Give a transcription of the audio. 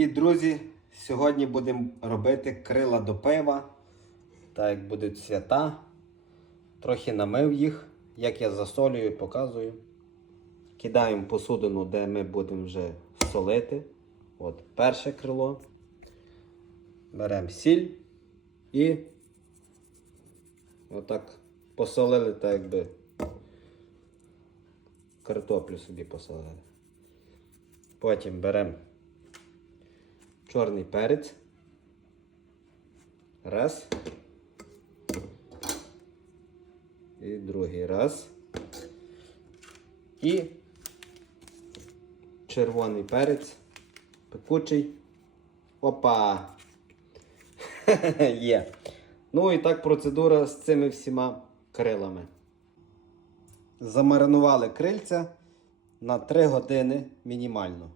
І друзі, сьогодні будемо робити крила до пива. Так як будуть свята. Трохи намив їх, як я засолюю, показую. Кидаємо посудину, де ми будемо вже солити. От перше крило. Беремо сіль і отак посолили, так якби картоплю собі посолили. Потім беремо чорний перець. Раз. І другий раз. І червоний перець. Пекучий. Опа! Є. Ну і так процедура з цими всіма крилами. Замаринували крильця на 3 години мінімально.